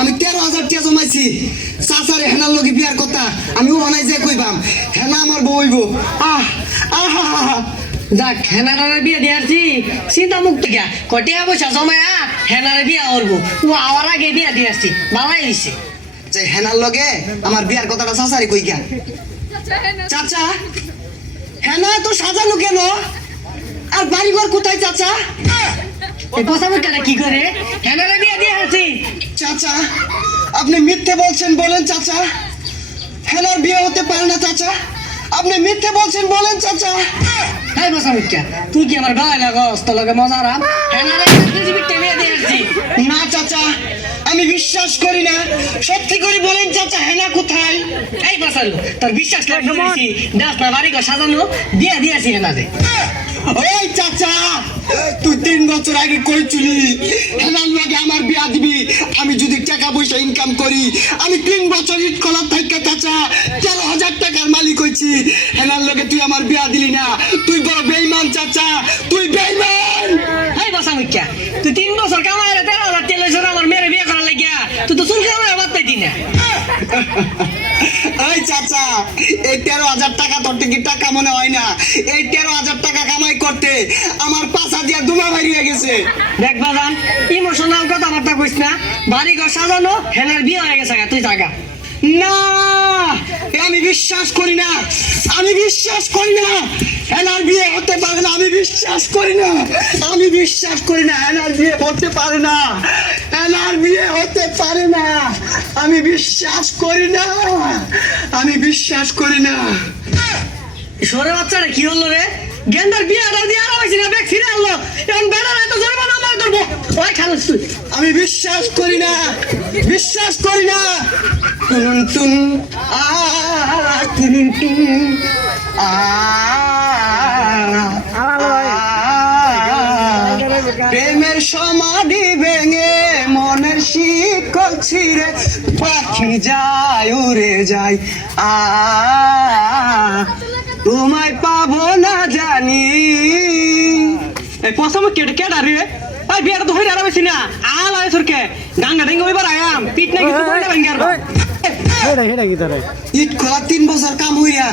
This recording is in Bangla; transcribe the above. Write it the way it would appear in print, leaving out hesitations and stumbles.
আমি 13,000 টাকা জমাইছি চাচারে হেনার লগে বিয়ার কথা আমি ওখানে যে কইবাম হেনা আমার বউ হইব আহ আহা যাক হেনারে বিয়ে দিয়াছি চিন্তা মুক্ত গিয়া কটিয়া পয়সা জমায়া হেনারে বিয়া করবো ও আওয়ার আগে বিয়া দিয়াছি বালাই হইছে যে হেনার লগে আমার বিয়ার কথাটা চাচারে কই গিয়া চাচা হেনা তো সাজানো কেন আর বাড়িঘর কোথায় চাচা এই কথা মুখটা কি করে হেনারে বিয়া দিয়াছি চাচা আপনি মিথ্যে বলছেন বলেন চাচা হেনার বিয়ে হতে পারে না চাচা আপনি মিথ্যে বলছেন বলেন চাচা এই বসা মুখটা তুই কি আমার গায়ে লাগস তোর লগে মজা রাম হেনারে বিয়া দিয়াছি না চাচা আমি বিশ্বাস করি না সত্যি করে বলেন চাচা হেনা কোথায় এই বসালু তোর বিশ্বাস লাগবে দিছি দাস না বাড়ি ঘর সাজানো বিয়া দিয়াছি হেনারে ওই চাচা তুই 3 বছর আগে কইছিলি হেনার লগে আমার বিয়া দিবি আমি যদি টাকা পয়সা ইনকাম করি আমি 3 বছর ইট কলার থাইকা চাচা 13,000 টাকার মালিক হইছি হেনার লগে তুই আমার বিয়া দিলি না তুই বড় বেঈমান চাচা তুই বেঈমান এই বসা মুখটা তুই 3 বছর কামাই রে 13,000 তেল হইছে আমার মেরে বিয়ে করার লাগিয়া তুই তো চুল কামাই বাদ পাইতি না এই চাচা এই 13,000 টাকা তোর কি টাকা মনে হয় না এই 13,000 টাকা কামাই করতে আমার পাছা দিয়া দুমা বাইরে গেছে দেখ বাজান ইমোশনাল কথাবার্তা কইস না বাড়ি ঘর সাজানো হেনার বিয়ে হয়ে গেছে তুই জায়গা না আমি বিশ্বাস করি না আমি বিশ্বাস করি না হেনার বিয়ে হতে পারে না আমি বিশ্বাস করি না আমি বিশ্বাস করি না হেনার বিয়ে হতে পারে না হেনার বিয়ে হতে পারে না আমি বিশ্বাস করি না আমি বিশ্বাস করি না সরে বাচ্চারা কি হলো রে গেন্দার বিয়েটা দিয়ে আর হইছে না ব্যাগ ফিরে আনলো এখন বেড়া না তো জরিমানা মার ধরবো ওই খালস তুই আমি বিশ্বাস করি না বিশ্বাস করি না টুন টুন আ টুন টুন আ প্রেমের সমাধি ভেঙে মনের শিকল ছিঁড়ে পাখি যায় উড়ে যায় আ তোমায় পাবো না জানি এই পছন্দ কেটে কেডা রে এই বিয়েটা তো হইরা রাবেছি না আল আয় সরকে গাঙ্গা ডেঙ্গা ওইবার আয়াম পিট না কিছু করে না ভাঙ্গার ইট খোলা 3 বছর কাম হইয়া